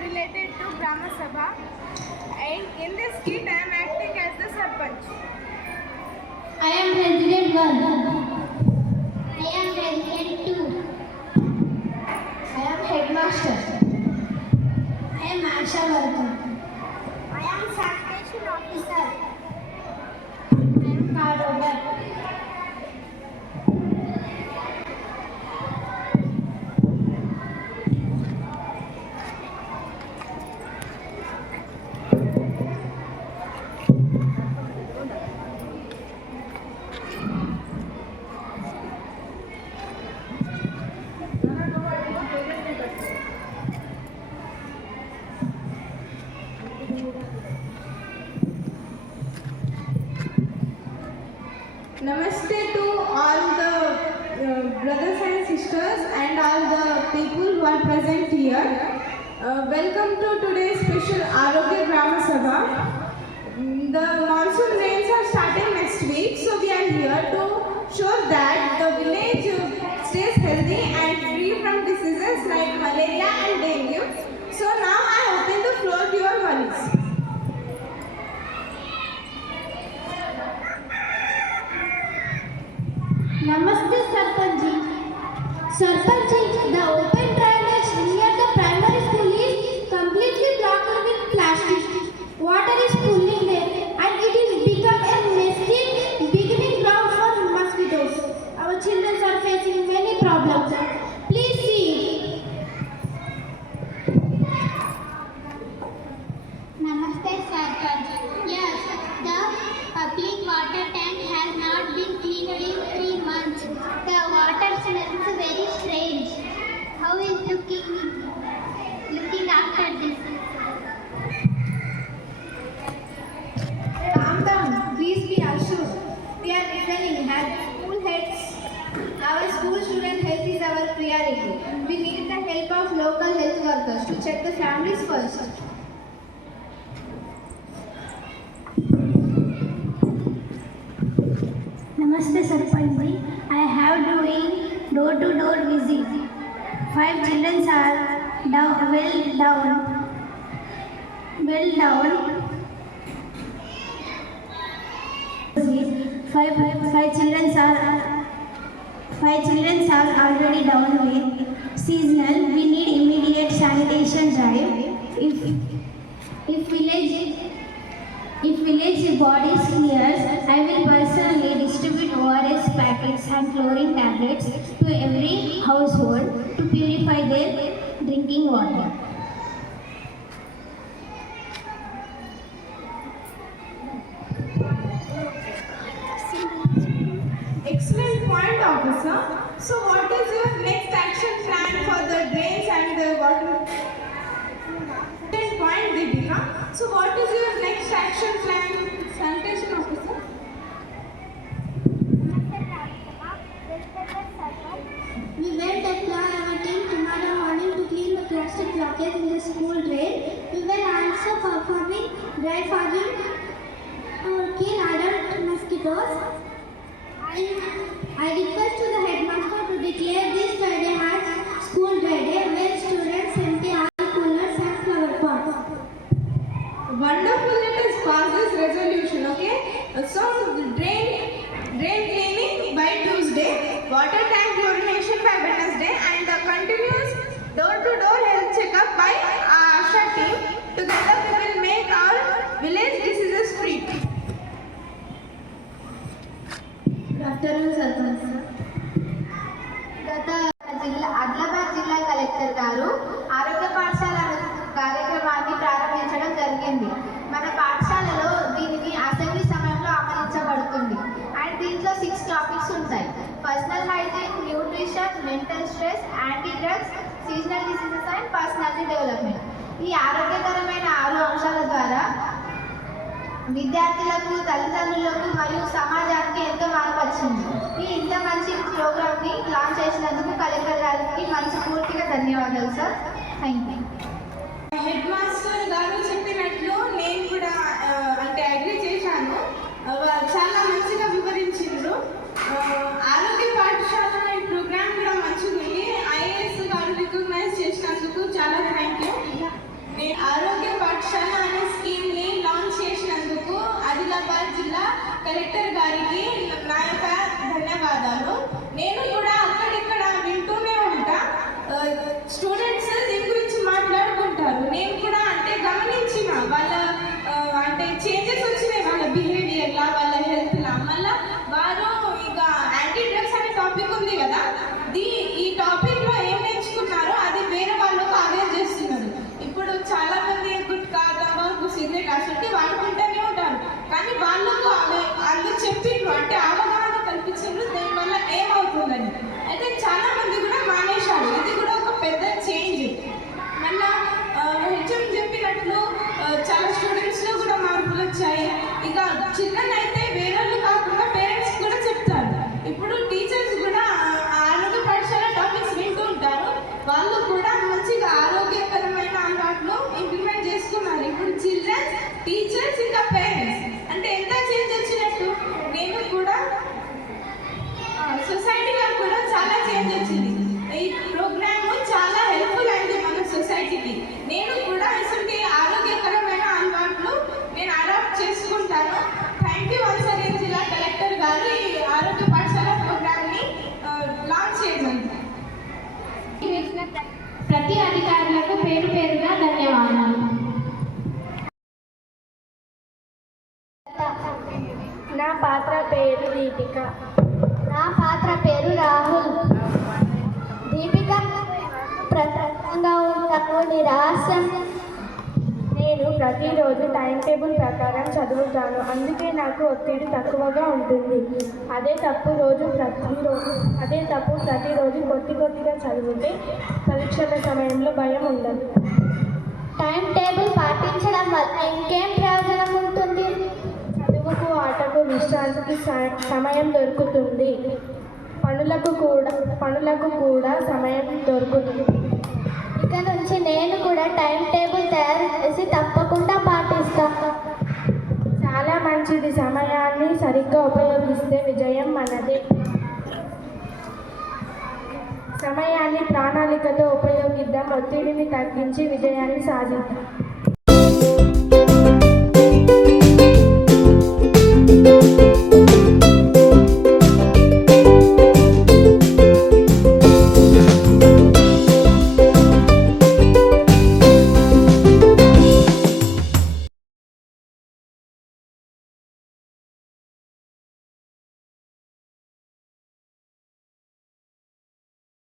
related to Grama Sabha, and in this skit I am acting as the Sarpanch. I am President 1. I am President 2. I am Headmaster. I am Asha Worker. I am Sanitation Officer. I am Card Holder. Namaste to all the brothers and sisters and all the people who are present here. Welcome to today's special Arogya Grama Sabha. The monsoon rains are starting next week, so we are here to show that the village stays healthy and free from diseases like malaria and dengue. So now I open the floor to your worries. Namaste Sarpanji. Sarpanji, the open drainage near the primary school is completely blocked with plastic. Water is pooling there and it is become a nasty beginning ground for mosquitoes. Our children are facing many problems. Please see it. Namaste Sarpanji. Yes, the public water tank has not been cleaned in 3 months. The water smells very strange. How is looking after this? Calm down, please be assured. We are listening as school heads. Our school student health is our priority. We need the help of local health workers to check the families first. Namaste Sarpanji. I have doing door-to-door visit. 5 children are well down. Five children are already down with seasonal. We need immediate sanitation drive. If village bodies clears, I will personally distribute ORS packets and chlorine tablets to every household to purify their drinking water. Excellent point, officer. So what is your next action plan for the drains and the water? Excellent point, Deepika. So what is your next action plan, sanitation officer? We will deploy our team tomorrow morning to clean the plastic blockage in the school drain. We will also performing dry fogging to kill adult mosquitoes. I request to the headmaster to declare this Friday as school dry day where students empty all coolers and flower pots. Wonderful, let us pass this resolution, okay? So drain cleaning by Tuesday, water tank chlorination by Wednesday, and the continuous door-to-door health checkup by Asha team. Together we will make our village diseases free. Afternoon, Sarpanch. Adilabad జిల్లా కలెక్టర్ గారు ఆరోగ్య పాఠశాల కార్యక్రమాన్ని ప్రారంభించడం జరిగింది. మన పాఠశాలలో దీనిని అసెంబ్లీ సమయంలో అమలుంచబడుతుంది. అండ్ దీంట్లో 6 టాపిక్స్ ఉంటాయి. Personal hygiene, nutrition, mental stress, anti drugs, seasonal diseases and personality development. ఈ ఆరోగ్యకరమైన 6 అంశాల ద్వారా విద్యార్థులకు, తల్లిదండ్రులకు మరియు సమాజానికి ఎంతో మార్పు వచ్చింది. ఇంత మంచి ప్రోగ్రామ్ని లాంచ్ చేసినందుకు కలెక్టర్ గారికి మనస్ఫూర్తిగా ధన్యవాదాలు sir. Thank you. Head master గారు చెప్పినట్లు నేను కూడా అంటే అగ్రి చేశాను. చాలా మంచిగా వివరించిండ్రు. కలెక్టర్ గారికి నా యొక్క ధన్యవాదాలు. నేను కూడా అక్కడిక్కడ వింటూనే ఉంటా, స్టూడెంట్స్ దీని గురించి మాట్లాడుకుంటారు. నేను కూడా అంటే గమనించిన వాళ్ళ అంటే చేంజెస్ వచ్చినాయి వాళ్ళ బిహేవియర్లా, వాళ్ళ హెల్త్లా. మళ్ళీ వారు ఇక యాంటీ డ్రగ్స్ అనే టాపిక్ ఉంది కదా, ఈ టాపిక్లో ఏం నేర్చుకున్నారో అది వేరే వాళ్ళకు అవేర్ చేస్తున్నారు. ఇప్పుడు చాలా మంది గుట్కా, తంబాకు, సిగరెట్ అసలు వాడుకుంటూనే ఉంటారు, కానీ వాళ్ళకు వాళ్ళు చెప్పిండ్రు అంటే అవగాహన కల్పించారు దీనివల్ల ఏమవుతుందని. అయితే చాలా మంది కూడా మానేశారు. ఇది కూడా ఒక పెద్ద చేంజ్. మళ్ళా హెచ్ఎం చెప్పినట్లు చాలా స్టూడెంట్స్లో కూడా మార్పులు వచ్చాయి. ఇక చిల్డ్రన్ అయితే వేరే వాళ్ళు కాకుండా పేరెంట్స్ కూడా చెప్తారు. ఇప్పుడు టీచర్స్ కూడా ఆరోగ్య పాఠశాల టాపిక్స్ వింటూ ఉంటారు. వాళ్ళు కూడా మంచిగా ఆరోగ్యకరమైన అలవాట్లు ఇంప్లిమెంట్ చేసుకున్నారు. ఇప్పుడు చిల్డ్రన్స్, టీచర్స్ ఇంకా పేరెంట్స్ అంటే ఎంత చేంజ్ వచ్చినట్టు. నేను కూడా సొసైటీలో కూడా చాలా చేంజ్ వచ్చింది. ఈ ప్రోగ్రామ్ చాలా హెల్ప్ఫుల్ అయింది మన సొసైటీకి. నేను కూడా ఇటువంటి ఆరోగ్యకరమైన అలవాట్లు నేను అడాప్ట్ చేసుకుంటాను. థ్యాంక్ యూ వన్స్ అగైన్ జిల్లా కలెక్టర్ గారు ఈ ఆరోగ్య పాఠశాల ప్రోగ్రామ్ని లాంచ్ చేయమని. ప్రతి అధికారులకు పేరు పేరుగా ధన్యవాదాలు. నా పాత్ర పేరు దీపిక. నా పాత్ర పేరు రాహుల్. దీపిక ప్రసన్నంగా ఉండకు, నిరాశం. నేను ప్రతిరోజు టైం టేబుల్ ప్రకారం చదువుతాను, అందుకే నాకు ఒత్తిడి తక్కువగా ఉంటుంది. అదే తప్పు ప్రతిరోజు కొద్దిగా చదివితే పరీక్షల సమయంలో భయం ఉండదు. టైం టేబుల్ పాటించడం వల్ల ఇంకేం ప్రయోజనం ఉంటుంది? చదువుకు, ఆటకు, విశ్రాంతికి సమయం దొరుకుతుంది. పనులకు కూడా సమయం దొరుకుతుంది. ఇక నుంచి నేను కూడా టైం టేబుల్ తయారు చేసి తప్పకుండా పాటిస్తాను. చాలా మంచిది. సమయాన్ని సరిగ్గా ఉపయోగిస్తే విజయం మనదే. సమయాన్ని ప్రణాళికతో ఉపయోగిద్దాం. ఒత్తిడిని తగ్గించి విజయాన్ని సాధిద్దాం.